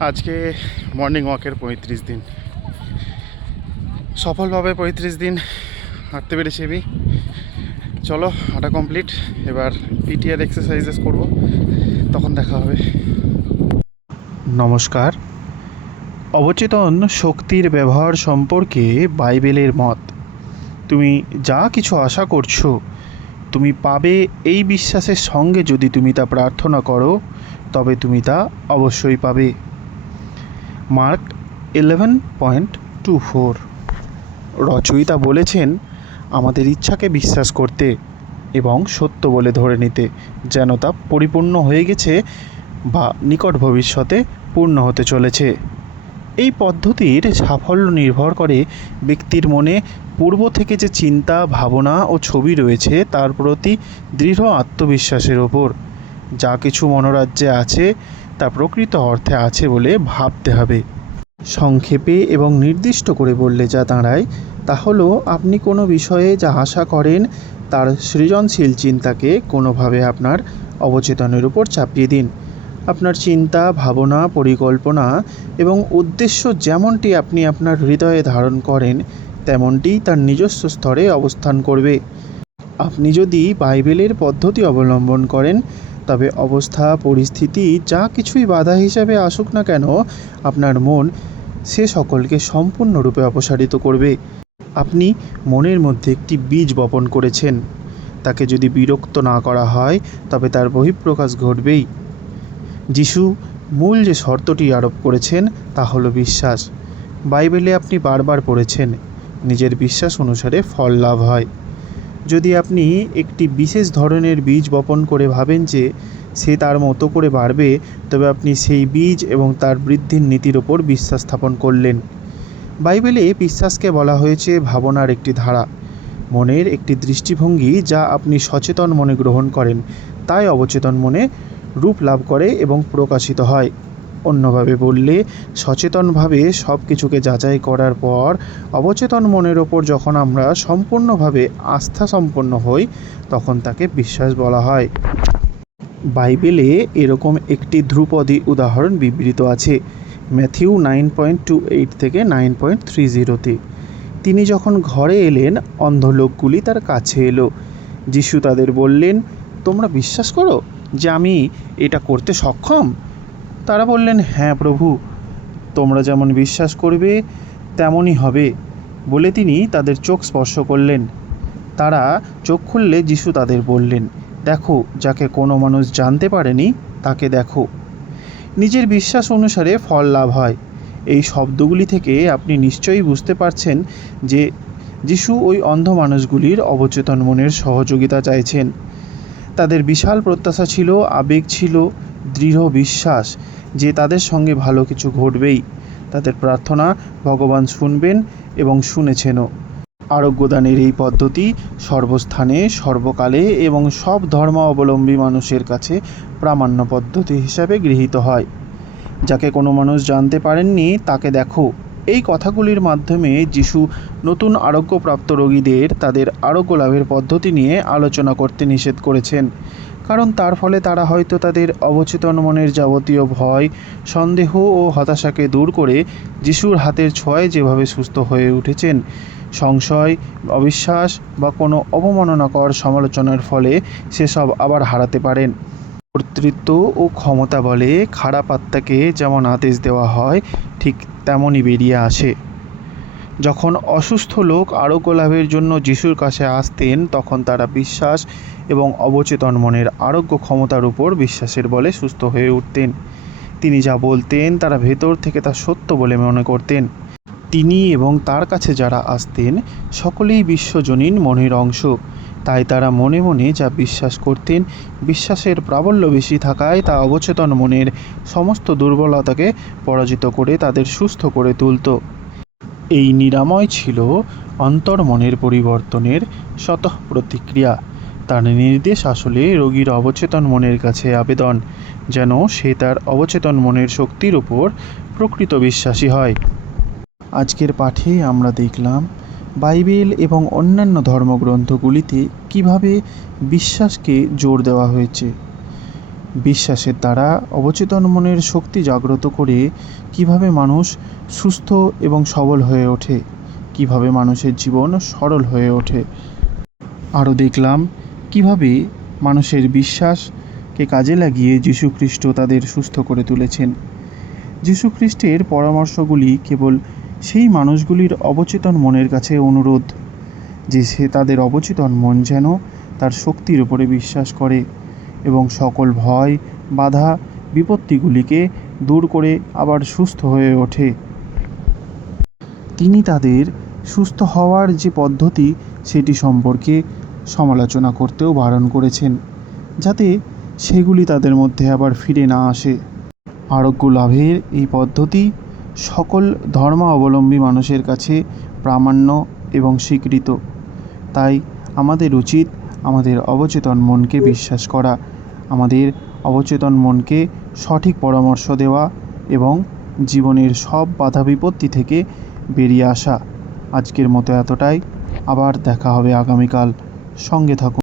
আজকে মর্নিং ওয়াকের 35 দিন সফলভাবে 35 দিন হাঁটতে পেরেছি আমি। চলো হাঁটা কমপ্লিট, এবার পিটিআর এক্সারসাইজেস করব, তখন দেখা হবে। নমস্কার। অবচেতন শক্তির ব্যবহার সম্পর্কে বাইবেলের মত। তুমি যা কিছু আশা করছো তুমি পাবে, এই বিশ্বাসের সঙ্গে যদি তুমি তা প্রার্থনা করো তবে তুমি তা অবশ্যই পাবে। মার্ক 11.24। রচয়িতা বলেছেন আমাদের ইচ্ছাকে বিশ্বাস করতে এবং সত্য বলে ধরে নিতে, যেন তা পরিপূর্ণ হয়ে গেছে বা নিকট ভবিষ্যতে পূর্ণ হতে চলেছে। এই পদ্ধতির সাফল্য নির্ভর করে ব্যক্তির মনে পূর্ব থেকে যে চিন্তা, ভাবনা ও ছবি রয়েছে তার প্রতি দৃঢ় আত্মবিশ্বাসের ওপর। যা কিছু মনোরাজ্যে আছে তা প্রকৃত অর্থে আছে বলে ভাবতে হবে। সংক্ষেপে এবং নির্দিষ্ট করে বললে যা দাঁড়ায় তা হলো, আপনি কোনো বিষয়ে যা আশা করেন তার সৃজনশীল চিন্তাকে কোনোভাবে আপনার অবচেতনের উপর চাপিয়ে দিন। আপনার চিন্তা, ভাবনা, পরিকল্পনা এবং উদ্দেশ্য যেমনটি আপনি আপনার হৃদয়ে ধারণ করেন তেমনটিই তার নিজস্ব স্তরে অবস্থান করবে। আপনি যদি বাইবেলের পদ্ধতি অবলম্বন করেন তবে অবস্থা, পরিস্থিতি যা কিছুই বাধা হিসাবে আসুক না কেন, আপনার মন সে সকলকে সম্পূর্ণরূপে অপসারিত করবে। আপনি মনের মধ্যে একটি বীজ বপন করেছেন, তাকে যদি বিরক্ত না করা হয় তবে তার বহিঃপ্রকাশ ঘটবেই। যিশু মূল যে শর্তটি আরোপ করেছেন তা হলো বিশ্বাস। বাইবেলে আপনি বারবার পড়েছেন নিজের বিশ্বাস অনুসারে ফল লাভ হয়। যদি আপনি একটি বিশেষ ধরনের বীজ বপন করে ভাবেন যে সে তার মতো করে বাড়বে, তবে আপনি সেই বীজ এবং তার বৃদ্ধির নীতির ওপর বিশ্বাস স্থাপন করলেন। বাইবেলে বিশ্বাসকে বলা হয়েছে ভাবনার একটি ধারা, মনের একটি দৃষ্টিভঙ্গি যা আপনি সচেতন মনে গ্রহণ করেন, তাই অবচেতন মনে রূপ লাভ করে এবং প্রকাশিত হয়। অন্যভাবে বললে, সচেতনভাবে সব কিছুকে যাচাই করার পর অবচেতন মনের ওপর যখন আমরা সম্পূর্ণভাবে আস্থা সম্পন্ন হই তখন তাকে বিশ্বাস বলা হয়। বাইবেলে এরকম একটি ধ্রুপদী উদাহরণ বিবৃত আছে ম্যাথিউ 9.28 থেকে 9.30-তে। তিনি যখন ঘরে এলেন, অন্ধ লোকগুলি তার কাছে এলো। যিশু তাদের বললেন, তোমরা বিশ্বাস করো যে আমি এটা করতে সক্ষম? তারা বললেন, হ্যাঁ প্রভু, তোমরা যেমন বিশ্বাস করবে তেমনই হবে। বলে তিনি তাদের চোখ স্পর্শ করলেন। তারা চোখ খুললে যিশু তাদের বললেন, দেখো, যাকে কোনো মানুষ জানতে পারেনি তাকে দেখো। নিজের বিশ্বাস অনুসারে ফল লাভ হয়। এই শব্দগুলি থেকে আপনি নিশ্চয়ই বুঝতে পারছেন যে যিশু ওই অন্ধ মানুষগুলির অবচেতন মনের সহযোগিতা চাইছেন। তাদের বিশাল প্রত্যাশা ছিল, আবেগ ছিল, দৃঢ় বিশ্বাস যে তাদের সঙ্গে ভালো কিছু ঘটবেই। তাদের প্রার্থনা ভগবান শুনবেন এবং শুনেছেনও। আরোগ্যদানের এই পদ্ধতি সর্বস্থানে, সর্বকালে এবং সব ধর্মাবলম্বী মানুষের কাছে প্রামাণ্য পদ্ধতি হিসাবে গৃহীত হয়। যাকে কোনো মানুষ জানতে পারেননি তাকে দেখো। এই কথাগুলির মাধ্যমে যিশু নতুন আরোগ্যপ্রাপ্ত রোগীদের তাদের আরোগ্য লাভের পদ্ধতি নিয়ে আলোচনা করতে নিষেধ করেছেন, কারণ তার ফলে তারা হয়তো তাদের অবচেতন মনের যাবতীয় ভয়, সন্দেহ ও হতাশাকে দূর করে যিশুর হাতের ছোঁয়ায় যেভাবে সুস্থ হয়ে উঠেছেন, সংশয়, অবিশ্বাস বা কোনো অবমাননাকর সমালোচনার ফলে সেসব আবার হারাতে পারেন। কর্তৃত্ব ও ক্ষমতা বলে খারাপ আত্মাকে যেমন আদেশ দেওয়া হয়, ঠিক তেমনই বেরিয়ে আসে। যখন অসুস্থ লোক আরোগ্য লাভের জন্য যিশুর কাছে আসতেন তখন তারা বিশ্বাস এবং অবচেতন মনের আরোগ্য ক্ষমতার উপর বিশ্বাসের বলে সুস্থ হয়ে উঠতেন। তিনি যা বলতেন তারা ভেতর থেকে তা সত্য বলে মনে করতেন। তিনি এবং তার কাছে যারা আসতেন সকলেই বিশ্বজনীন মনের অংশ, তাই তারা মনে মনে যা বিশ্বাস করতেন, বিশ্বাসের প্রাবল্য বেশি থাকায় তা অবচেতন মনের সমস্ত দুর্বলতাকে পরাজিত করে তাদের সুস্থ করে তুলত। এই নিরাময় ছিল অন্তর্মনের পরিবর্তনের স্বতঃ প্রতিক্রিয়া। তার নির্দেশ আসলে রোগীর অবচেতন মনের কাছে আবেদন, যেন সে তার অবচেতন মনের শক্তির উপর প্রকৃত বিশ্বাসী হয়। আজকের পাঠে আমরা দেখলাম বাইবেল এবং অন্যান্য ধর্মগ্রন্থগুলিতে কিভাবে বিশ্বাসকে জোর দেওয়া হয়েছে। বিশ্বাসের দ্বারা অবচেতন মনের শক্তি জাগ্রত করে কিভাবে মানুষ সুস্থ এবং সবল হয়ে ওঠে, কিভাবে মানুষের জীবন সরল হয়ে ওঠে। আরও দেখলাম কিভাবে মানুষের বিশ্বাসকে কাজে লাগিয়ে যীশুখ্রিস্ট তাদের সুস্থ করে তুলেছেন। যীশুখ্রিস্টের পরামর্শগুলি কেবল সেই মানুষগুলির অবচেতন মনের কাছে অনুরোধ, যে সে তাদের অবচেতন মন যেন তার শক্তির উপরে বিশ্বাস করে এবং সকল ভয়, বাধা, বিপত্তিগুলিকে দূর করে আবার সুস্থ হয়ে ওঠে। তিনি তাদের সুস্থ হওয়ার যে পদ্ধতি সেটি সম্পর্কে সমালোচনা করতেও বারণ করেছেন, যাতে সেগুলি তাদের মধ্যে আবার ফিরে না আসে। আরোগ্য লাভের এই পদ্ধতি সকল ধর্মাবলম্বী মানুষের কাছে প্রামাণ্য এবং স্বীকৃত। তাই আমাদের উচিত আমাদের অবচেতন মনকে বিশ্বাস করা, আমাদের অবচেতন মনকে সঠিক পরামর্শ দেওয়া এবং জীবনের সব বাধা বিপত্তি থেকে বেরিয়ে আসা। আজকের মতো এতটাই। আবার দেখা হবে আগামীকাল। সঙ্গে থাকুন।